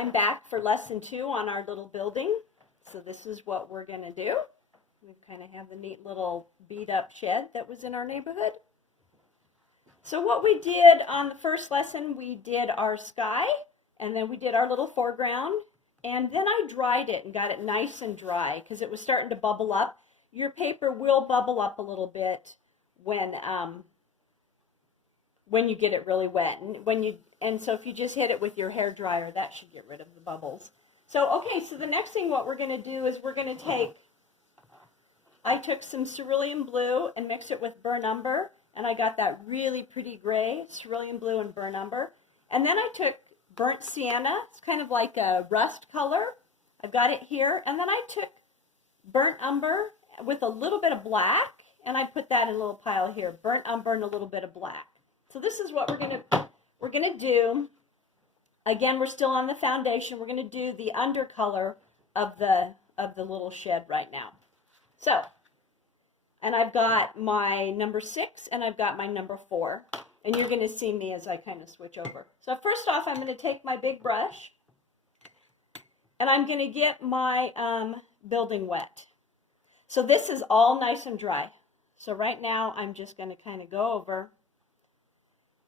I'm back for lesson 2 on our little building. So this is what we're going to do. We kind of have the neat little beat up shed that was in our neighborhood. So what we did on the first lesson, we did our sky, and then we did our little foreground, and then I dried it and got it nice and dry because it was starting to bubble up. Your paper will bubble up a little bit when you get it really wet, and so if you just hit it with your hair dryer, that should get rid of the bubbles. So okay, so the next thing what we're going to do is we're going to take, I took some cerulean blue and mixed it with burnt umber, and I got that really pretty gray, cerulean blue and burnt umber. And then I took burnt sienna, it's kind of like a rust color. I've got it here. And then I took burnt umber with a little bit of black, and I put that in a little pile here, burnt umber and a little bit of black. So this is what we're gonna do. Again, we're still on the foundation. We're gonna do the undercolor of the little shed right now. So, and I've got my number 6 and I've got my number 4. And you're going to see me as I kind of switch over. So first off, I'm going to take my big brush and I'm going to get my building wet. So this is all nice and dry. So right now I'm just going to kind of go over.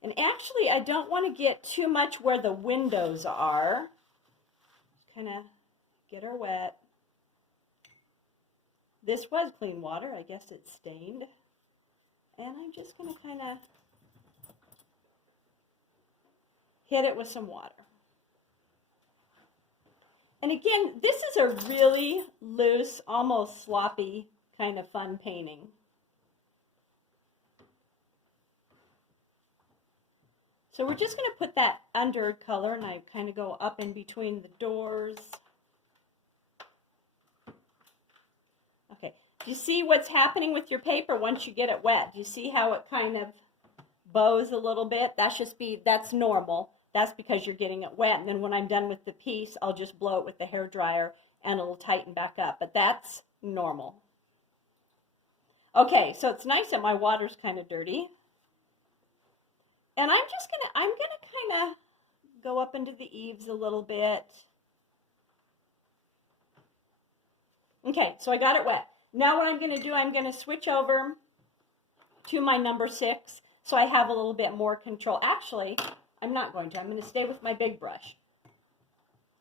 And actually I don't want to get too much where the windows are. Kind of get her wet. This was clean water. I guess it's stained. And I'm just going to kind of hit it with some water. And again, this is a really loose, almost sloppy kind of fun painting. So we're just going to put that under color, and I kind of go up in between the doors. Okay, do you see what's happening with your paper once you get it wet? Do you see how it kind of bows a little bit? That's normal. That's because you're getting it wet. And then when I'm done with the piece, I'll just blow it with the hair dryer and it'll tighten back up. But that's normal. Okay, so it's nice that my water's kind of dirty. And I'm gonna kind of go up into the eaves a little bit. Okay, so I got it wet. Now what I'm going to do, I'm going to switch over to my number 6 so I have a little bit more control. Actually, I'm not going to. I'm going to stay with my big brush.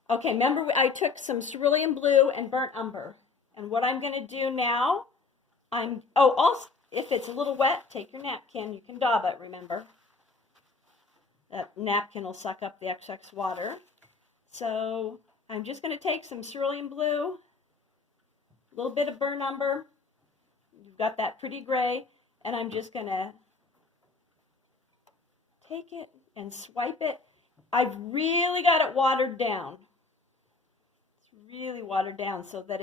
Okay, remember I took some cerulean blue and burnt umber. And what I'm going to do now, also, if it's a little wet, take your napkin. You can daub it, remember. That napkin will suck up the excess water. So I'm just going to take some cerulean blue, a little bit of burnt umber. You've got that pretty gray. And I'm just going to take it and swipe it. I've really got it watered down. It's really watered down so that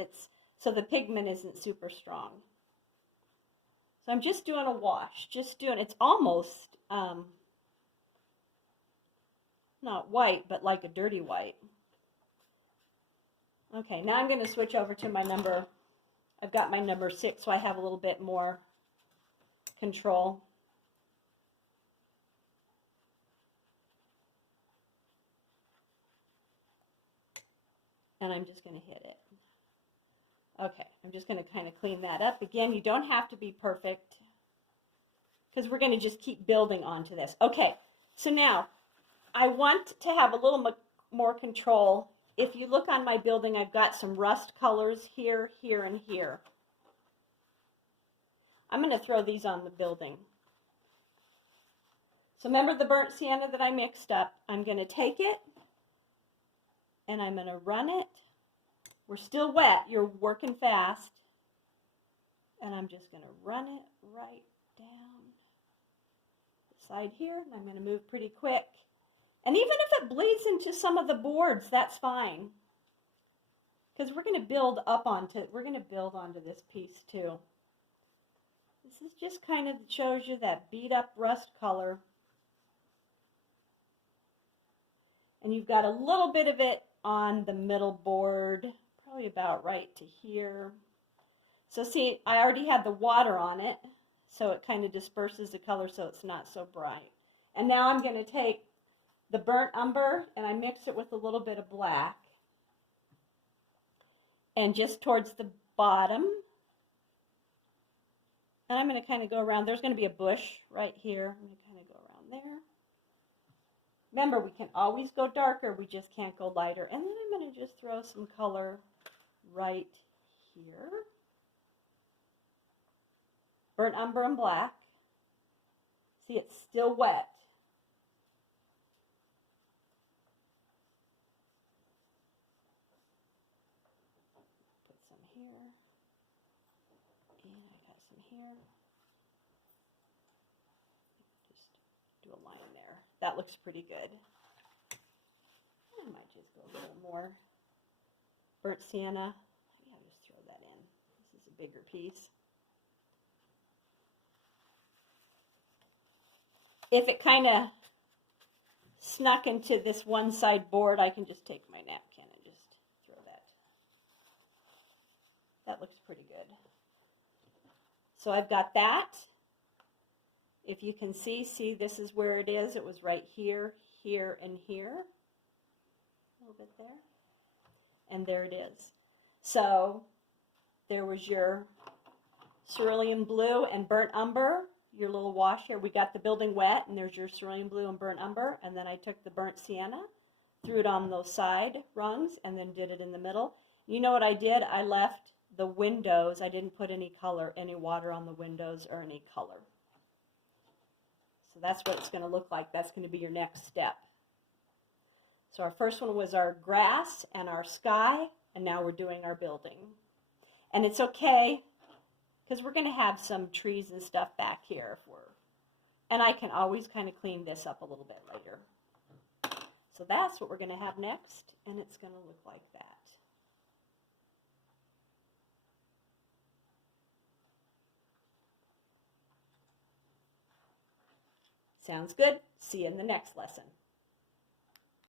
the pigment isn't super strong. So I'm just doing a wash. It's almost not white, but like a dirty white. Okay, now I'm going to switch over to my number. I've got my number 6, so I have a little bit more control. And I'm just going to hit it. Okay, I'm just going to kind of clean that up. Again, you don't have to be perfect because we're going to just keep building onto this. Okay, so now I want to have a little more control. If you look on my building, I've got some rust colors here, here, and here. I'm going to throw these on the building. So remember the burnt sienna that I mixed up? I'm going to take it and I'm going to run it. We're still wet. You're working fast. And I'm just going to run it right down the side here. And I'm going to move pretty quick. And even if it bleeds into some of the boards, that's fine. Because we're going to build onto this piece too. This is just kind of shows you that beat up rust color. And you've got a little bit of it on the middle board, probably about right to here. So see, I already had the water on it, so it kind of disperses the color so it's not so bright. And now I'm going to take the burnt umber and I mix it with a little bit of black. And just towards the bottom, and I'm going to kind of go around. There's going to be a bush right here. I'm going to kind of go around there. Remember, we can always go darker. We just can't go lighter. And then I'm going to just throw some color right here. Burnt umber and black. See, it's still wet. Put some here. And I got some here. Just do a line there. That looks pretty good. I might just go a little more burnt sienna. Yeah, just throw that in. This is a bigger piece. If it kind of snuck into this one side board, I can just take my napkin and just throw that. That looks pretty good. So I've got that. If you can see this is where it is. It was right here, here, and here. A little bit there. And there it is. So there was your cerulean blue and burnt umber, your little wash here. We got the building wet, and there's your cerulean blue and burnt umber. And then I took the burnt sienna, threw it on those side rungs, and then did it in the middle. You know what I did? I left the windows. I didn't put any color, any water on the windows or any color. So that's what it's going to look like. That's going to be your next step. So our first one was our grass and our sky, and now we're doing our building. And it's okay, because we're going to have some trees and stuff back here. And I can always kind of clean this up a little bit later. So that's what we're going to have next, and it's going to look like that. Sounds good. See you in the next lesson.